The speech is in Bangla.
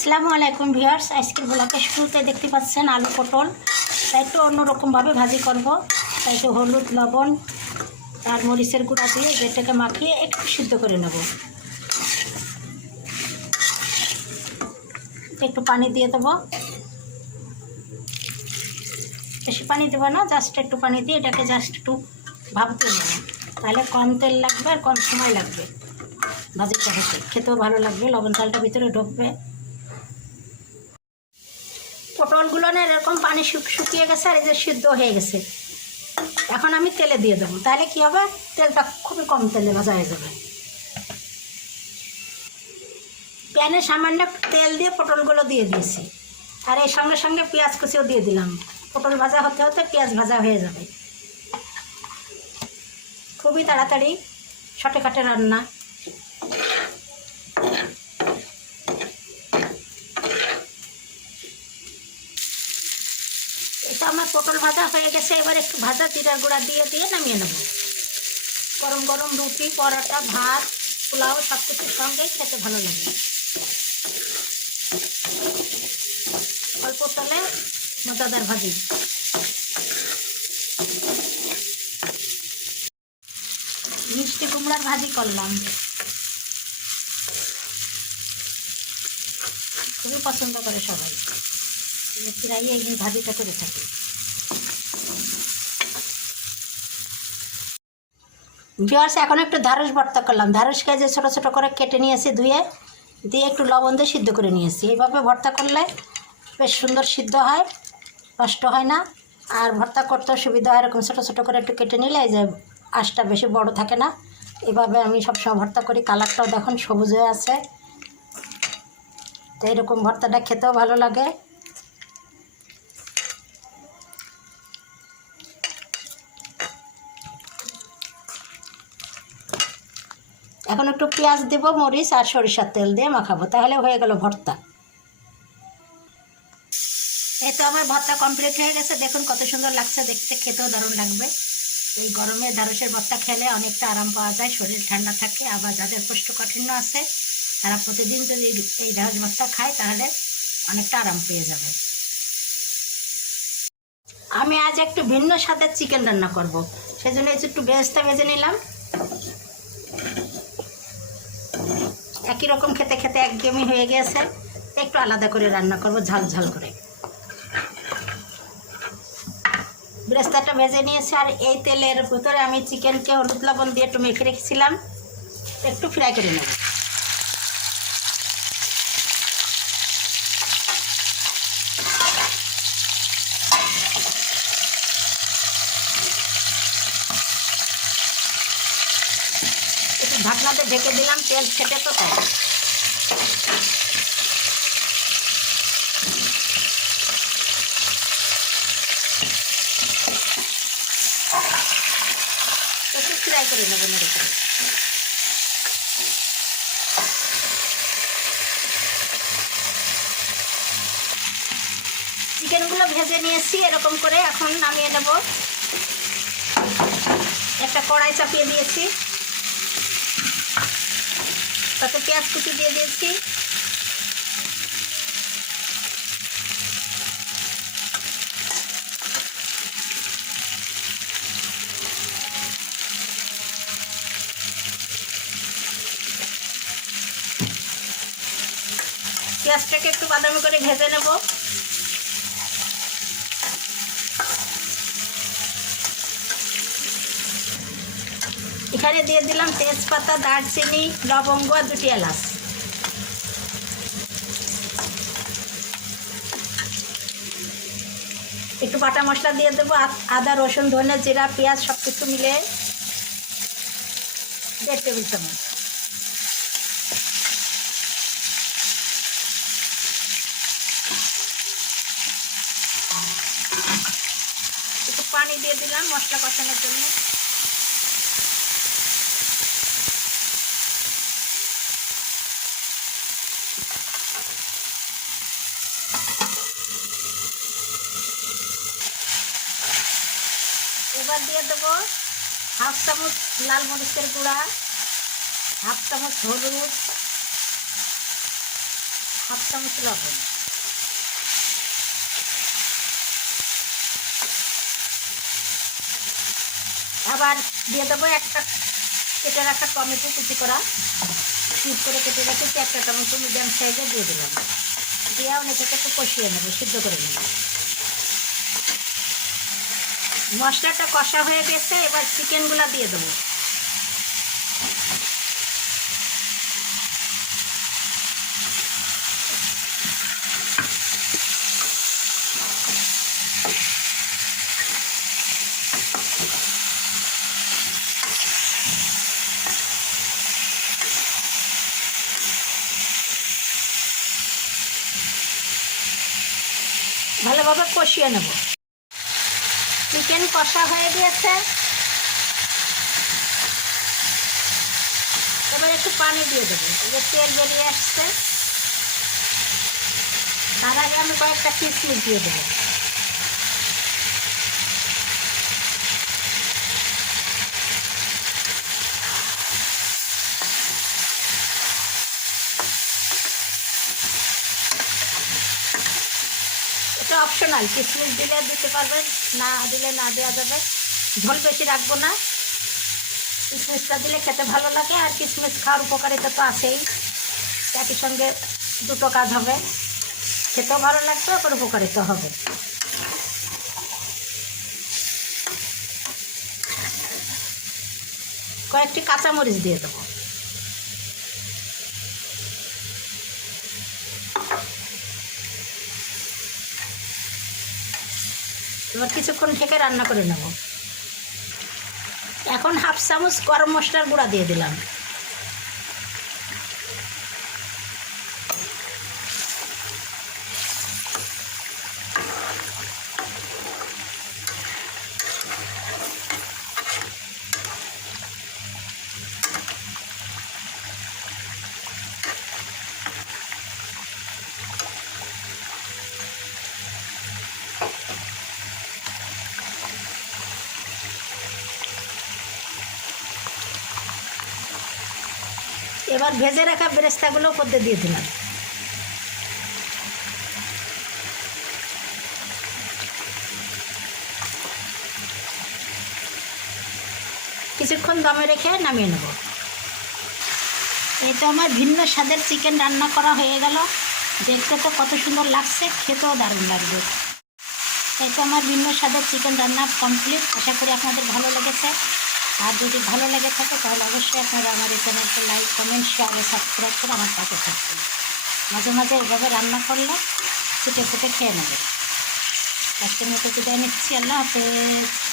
আসসালামু আলাইকুম ভিউয়ার্স, আজকের ব্লগে শুরুতে দেখতে পাচ্ছেন আলু পটল। তাই একটু অন্যরকমভাবে ভাজি করব। তাই একটু হলুদ, লবণ আর মরিচের গুঁড়া দিয়ে যেটাকে মাখিয়ে একটু সিদ্ধ করে নেব। একটু পানি দিয়ে দেবো, বেশি পানি দেবো না, জাস্ট একটু পানি দিয়ে এটাকে জাস্ট একটু ভাবতে নেব। তাহলে কম তেল লাগবে আর কম সময় লাগবে ভাজিটা হতে, খেতেও ভালো লাগবে, লবণ চালটা ভিতরে ঢুকবে। পটলগুলো না এরকম পানি শুকিয়ে গেছে আর এই যে সিদ্ধ হয়ে গেছে। এখন আমি তেলে দিয়ে দেবো, তাহলে কী হবে, তেলটা খুবই কম তেলে ভাজা হয়ে যাবে। প্যানে সামান্য তেল দিয়ে পটলগুলো দিয়ে দিয়েছি, আর এই সঙ্গে সঙ্গে পেঁয়াজ কুচিও দিয়ে দিলাম। পটল ভাজা হতে হতে পেঁয়াজ ভাজা হয়ে যাবে। খুবই তাড়াতাড়ি শর্টকাটে রান্না। এটা আমার পটল ভাজা হয়ে গেছে। এবার একটু ভাজা জিরার গুঁড়া দিয়ে দিয়ে নামিয়ে নেব। গরম গরম রুটি, পরোটা, ভাত, পোলাও সব কিছুর সঙ্গেই খেতে ভালো লাগে। অল্প তেলে মজাদার ভাজি। মিষ্টি কুমড়ার ভাজি করলাম, খুবই পছন্দ করে সবাই। প্রায় এই ভাজিটা করে থাকি। ভিউয়ার্স, এখন একটু ঢ্যাঁড়স ভর্তা করলাম। ঢ্যাঁড়সকে যে ছোটো ছোটো করে কেটে নিয়েছি, ধুয়ে দিয়ে একটু লবণ দিয়ে সিদ্ধ করে নিয়েছি। এইভাবে ভর্তা করলে বেশ সুন্দর সিদ্ধ হয়, নষ্ট হয় না, আর ভর্তা করতেও সুবিধা হয়। এরকম ছোটো ছোটো করে একটু কেটে নিলে এই যে আঁশটা বেশি বড় থাকে না। এভাবে আমি সবসময় ভর্তা করি। কালারটাও দেখুন সবুজ হয়ে আছে। তো এরকম ভর্তাটা খেতেও ভালো লাগে। এখন একটু পেঁয়াজ দেবো, মরিচ আর সরিষার তেল দিয়ে মাখাবো, তাহলে হয়ে গেল ভর্তা। এই তো আমার ভর্তা কমপ্লিট হয়ে গেছে। দেখুন কত সুন্দর লাগছে দেখতে, খেতেও দারুণ লাগবে। এই গরমে ঢ্যাঁড়সের ভর্তা খেলে অনেকটা আরাম পাওয়া যায়, শরীর ঠান্ডা থাকে। আবার যাদের কোষ্ঠকাঠিন্য আছে তারা প্রতিদিন যদি এই ঢ্যাঁড়স ভর্তা খায় তাহলে অনেকটা আরাম পেয়ে যাবে। আমি আজ একটু ভিন্ন স্বাদের চিকেন রান্না করব, সেজন্য একটু বেরেস্তা ভেজে নিলাম। একই রকম খেতে খেতে একঘেয়েমি হয়ে গেছে, একটু আলাদা করে রান্না করব, ঝাল ঝাল করে। বেরেস্তাটা ভেজে নিয়েছি, আর এই তেলের ভিতরে আমি চিকেনকে হলুদ লবণ দিয়ে একটু মেখে রেখেছিলাম, একটু ফ্রাই করে নেব। একটু ঢাকনাতে ঢেকে দিলাম, তেল ছেটে তো তাই। একটু ফ্রাই করে নেব এরকম। চিকেনগুলো ভেজে নিয়েছি এরকম করে, এখন নামিয়ে নেব। একটা কড়াই চাপিয়ে দিয়েছি, তাতে পেঁয়াজ কুচি দিয়ে দিয়েছি। পেঁয়াজটাকে একটু বাদামি করে ভেজে নেব। এখানে দিয়ে দিলাম তেজপাতা, দারচিনি, লবঙ্গ আর 2টি এলাচ। একটু বাটা মশলা দিয়ে দেবো, আদা, রসুন, ধনে, জিরা, পেঁয়াজ সব কিছু মিলে 1.5 টেবিল চামচ। একটু পানি দিয়ে দিলাম মশলা কষানোর জন্য। এবার দিয়ে দেবো 1/2 চামচ লাল মরিচের গুঁড়া, 1/2 চামচ হলুদ, হাফ চামচ লবণ, আবার দিয়ে দেবো একটা কেটে রাখা টমেটো কুচি করা, পিস করে কেটে রেখেছি, একটা টমেটো মিডিয়াম সাইজে দিয়ে দিলাম। দিয়ে অনেকটাকে একটু কষিয়ে নেবো, সিদ্ধ করে নেব। মশলাটা কষা হয়ে গেছে, এবার চিকেনগুলো দিয়ে দেবো। ভালোভাবে কষিয়ে নেব। চিকেন কষা হয়ে গিয়েছে, এবার একটু পানি দিয়ে দেবো, এবার তেল বেরিয়ে আসছে। তার আগে আমি কয়েকটা কিশমিশ দিয়ে দেবো। এটা অপশনাল, কিশমিশ দিলে দিতে পারবেন, না দিলে না দেওয়া যাবে। ঝোল বেশি রাখবো না, কিশমিশটা দিলে খেতে ভালো লাগে, আর কিশমিশ খাওয়ার উপকারিতা তো আছেই। একই সঙ্গে দুটো কাজ হবে, খেতেও ভালো লাগবে, আবার উপকারিতা হবে। কয়েকটি কাঁচামরিচ দিয়ে দেবো। এবার কিছুক্ষণ ঢেকে রান্না করে নেব। এখন হাফ চামচ গরম মশলার গুঁড়া দিয়ে দিলাম। এবার ভেজে রাখা বেরেস্তাগুলো করতে দিয়ে দিলাম। কিছুক্ষণ দমে রেখে নামিয়ে নেব। এই তো আমার ভিন্ন স্বাদের চিকেন রান্না করা হয়ে গেল। দেখতে তো কত সুন্দর লাগছে, খেতেও দারুণ লাগবে। এই তো আমার ভিন্ন স্বাদের চিকেন রান্না কমপ্লিট। আশা করি আপনাদের ভালো লেগেছে। আর যদি ভালো লেগে থাকে তাহলে অবশ্যই আপনারা আমার এই চ্যানেলকে লাইক, কমেন্ট, শেয়ার ও সাবস্ক্রাইব করে আমার পাশে থাকবেন। মাঝে মাঝে এভাবে রান্না করলে ফুটে ফুটে খেয়ে নেবে। আজকের মতো বিদায় নিচ্ছি। আল্লাহ হাফেজ।